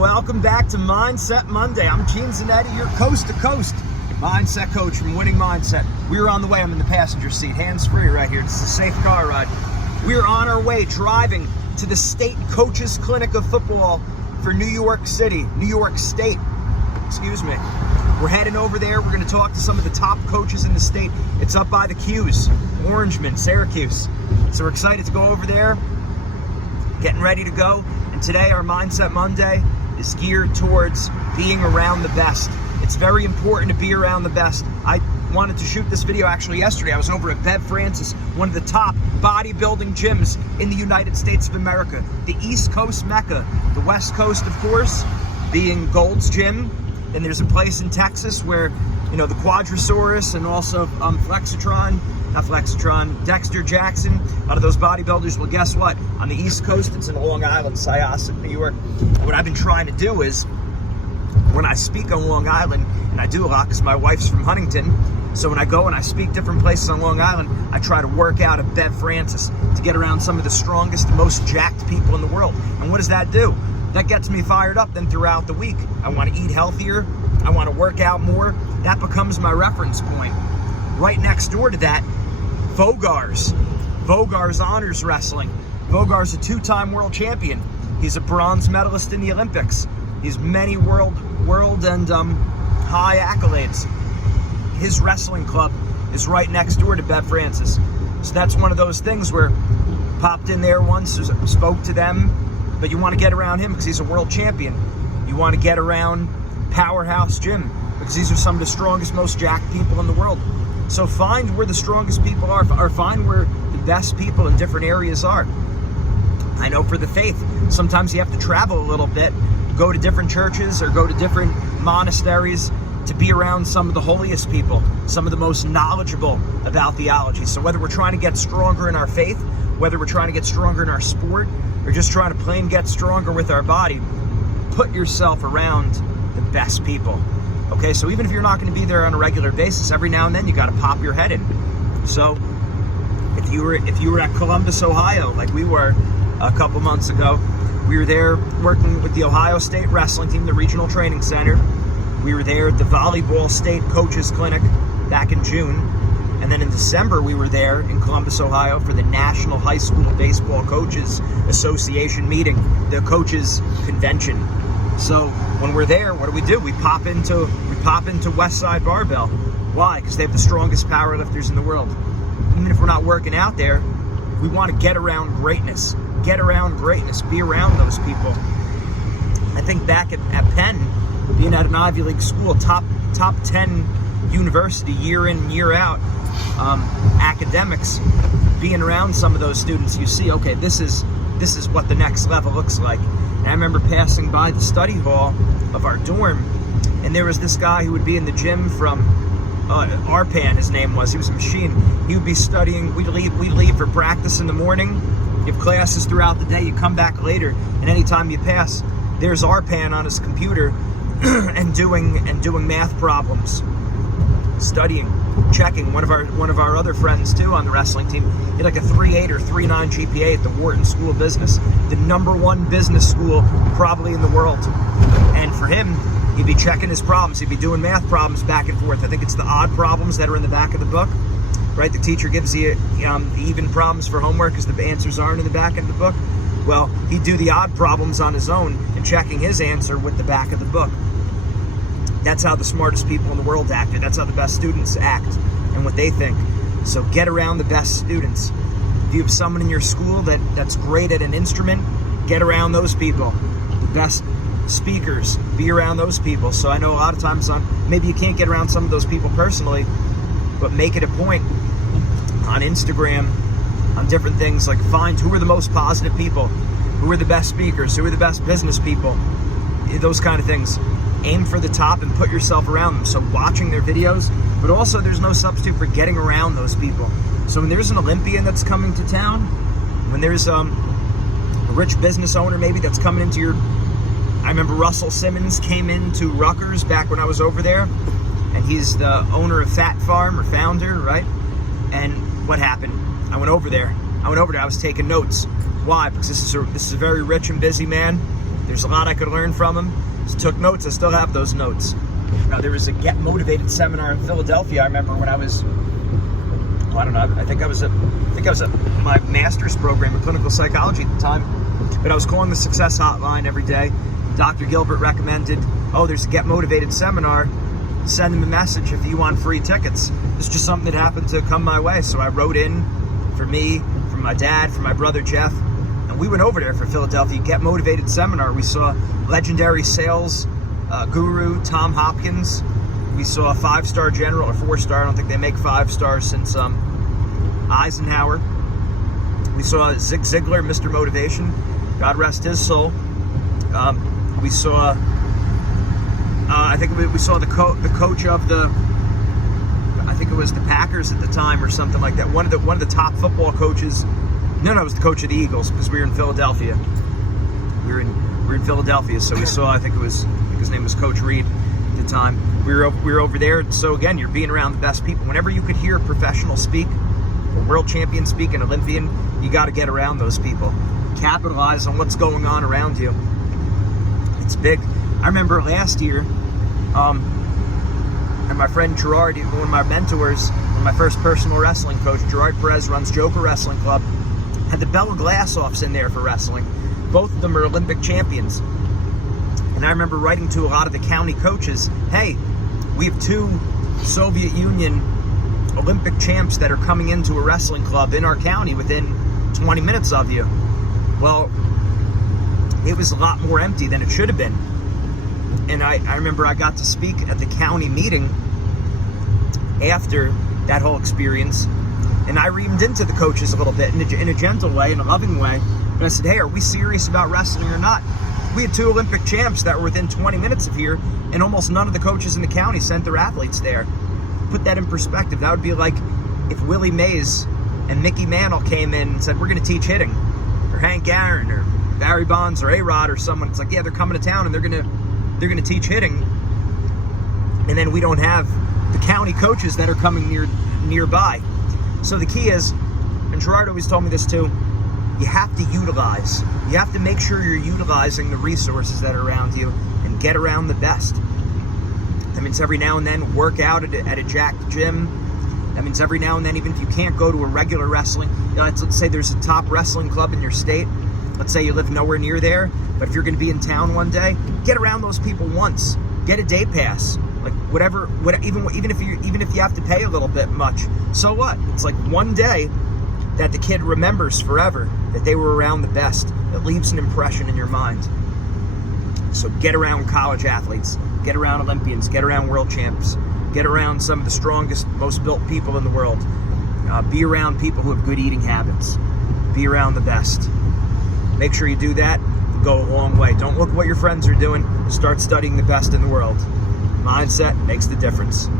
welcome back to Mindset Monday. I'm Gene Zanetti, your coast-to-coast mindset coach from Winning Mindset. We're on the way. I'm in the passenger seat, hands-free right here. It's a safe car ride. We're on our way driving to the State Coaches Clinic of Football for New York City, New York State. Excuse me. We're heading over there. We're going to talk to some of the top coaches in the state. It's up by the Q's, Orangeman, Syracuse. So we're excited to go over there, getting ready to go. And today, our Mindset Monday is geared towards being around the best. It's very important to be around the best. I wanted to shoot this video actually yesterday. I was over at Bev Francis, one of the top bodybuilding gyms in the United States of America. The East Coast Mecca, the West Coast, of course, being Gold's Gym. And there's a place in Texas where, you know, the Quadrosaurus and also Dexter Jackson, a lot of those bodybuilders. Well, guess what? On the East Coast, it's in Long Island, Syosset, New York. What I've been trying to do is, when I speak on Long Island, and I do a lot because my wife's from Huntington, so when I go and I speak different places on Long Island, I try to work out at Bev Francis to get around some of the strongest and most jacked people in the world. And what does that do? That gets me fired up then throughout the week. I want to eat healthier. I want to work out more. That becomes my reference point. Right next door to that, Vogar's Honors Wrestling. Vogar's a two-time world champion. He's a bronze medalist in the Olympics. He's many world and high accolades. His wrestling club is right next door to Bev Francis. So that's one of those things where popped in there once, spoke to them, but you want to get around him because he's a world champion. You want to get around Powerhouse Gym because these are some of the strongest, most jacked people in the world. So find where the strongest people are, or find where the best people in different areas are. I know for the faith, sometimes you have to travel a little bit, go to different churches or go to different monasteries to be around some of the holiest people, some of the most knowledgeable about theology. So whether we're trying to get stronger in our faith, whether we're trying to get stronger in our sport, or just trying to plain get stronger with our body, put yourself around the best people. Okay, so even if you're not going to be there on a regular basis, every now and then you got to pop your head in. So if you were at Columbus, Ohio, like we were a couple months ago, we were there working with the Ohio State Wrestling Team, the Regional Training Center. We were there at the Volleyball State Coaches Clinic back in June. And then in December, we were there in Columbus, Ohio for the National High School Baseball Coaches Association meeting, the coaches convention. So when we're there, what do? We pop into Westside Barbell. Why? Because they have the strongest powerlifters in the world. Even if we're not working out there, we want to get around greatness. Get around greatness. Be around those people. I think back at Penn, being at an Ivy League school, top 10 university year in, year out, academics, being around some of those students, you see, okay, this is what the next level looks like. And I remember passing by the study hall of our dorm, and there was this guy who would be in the gym from Arpan, his name was. He was a machine. He would be studying. We'd leave for practice in the morning. You have classes throughout the day. You come back later, and anytime you pass, there's Arpan on his computer and doing math problems, studying, checking. One of our other friends too on the wrestling team, he had like a 3.8 or 3.9 GPA at the Wharton School of Business, the #1 business school probably in the world. And for him, he'd be checking his problems. He'd be doing math problems back and forth. I think it's the odd problems that are in the back of the book, right? The teacher gives you the even problems for homework because the answers aren't in the back of the book. Well, he'd do the odd problems on his own and checking his answer with the back of the book. That's how the smartest people in the world acted. That's how the best students act and what they think. So get around the best students. If you have someone in your school that's great at an instrument, get around those people. The best speakers, be around those people. So I know a lot of times maybe you can't get around some of those people personally, but make it a point on Instagram, on different things, like find who are the most positive people, who are the best speakers, who are the best business people, those kind of things. Aim for the top and put yourself around them. So watching their videos, but also there's no substitute for getting around those people. So when there's an Olympian that's coming to town, when there's a rich business owner maybe that's coming into your, I remember Russell Simmons came into Rutgers back when I was over there, and he's the owner of Fat Farm, or founder, right? And what happened? I went over there. I was taking notes. Why? Because this is a very rich and busy man. There's a lot I could learn from him. Just took notes. I still have those notes. There was a Get Motivated seminar in Philadelphia. I remember when I was, I don't know, I think I was at my master's program in clinical psychology at the time. But I was calling the Success Hotline every day. Dr. Gilbert recommended, there's a Get Motivated seminar. Send him a message if you want free tickets. It's just something that happened to come my way. So I wrote in for me, for my dad, for my brother Jeff, and we went over there for Philadelphia Get Motivated seminar. We saw legendary sales guru Tom Hopkins. We saw a 5-star general, or 4-star. I don't think they make 5 stars since Eisenhower. We saw Zig Ziglar, Mr. Motivation. God rest his soul. We saw. I think we saw the coach of the. I think it was the Packers at the time, or something like that. One of the top football coaches. No, it was the coach of the Eagles, because we were in Philadelphia. We were in Philadelphia, so we saw. I think his name was Coach Reed at the time. We were over there. So again, you're being around the best people. Whenever you could hear a professional speak, a world champion speak, an Olympian, you got to get around those people. Capitalize on what's going on around you. It's big. I remember last year, and my friend Gerard, one of my mentors, my first personal wrestling coach, Gerard Perez, runs Joker Wrestling Club, had the Bella Glassoffs in there for wrestling. Both of them are Olympic champions. And I remember writing to a lot of the county coaches, hey, we have 2 Soviet Union Olympic champs that are coming into a wrestling club in our county within 20 minutes of you. Well, it was a lot more empty than it should have been. And I remember I got to speak at the county meeting after that whole experience, and I reamed into the coaches a little bit in a gentle way, in a loving way. And I said, hey, are we serious about wrestling or not? We had 2 Olympic champs that were within 20 minutes of here, and almost none of the coaches in the county sent their athletes there. Put that in perspective. That would be like if Willie Mays and Mickey Mantle came in and said, we're going to teach hitting, or Hank Aaron, or Barry Bonds, or A-Rod, or someone. It's like, yeah, they're coming to town and they're going to teach hitting, and then we don't have the county coaches that are coming nearby. So the key is, and Gerard always told me this too, you have to utilize. You have to make sure you're utilizing the resources that are around you and get around the best. That means every now and then work out at a jacked gym. That means every now and then, even if you can't go to a regular wrestling, let's say there's a top wrestling club in your state. Let's say you live nowhere near there, but if you're going to be in town one day, get around those people once. Get a day pass, like whatever. Even if you have to pay a little bit much, so what? It's like one day that the kid remembers forever that they were around the best. It leaves an impression in your mind. So get around college athletes, get around Olympians, get around world champs, get around some of the strongest, most built people in the world. Be around people who have good eating habits. Be around the best. Make sure you do that. Go a long way. Don't look what your friends are doing. Start studying the best in the world. Mindset makes the difference.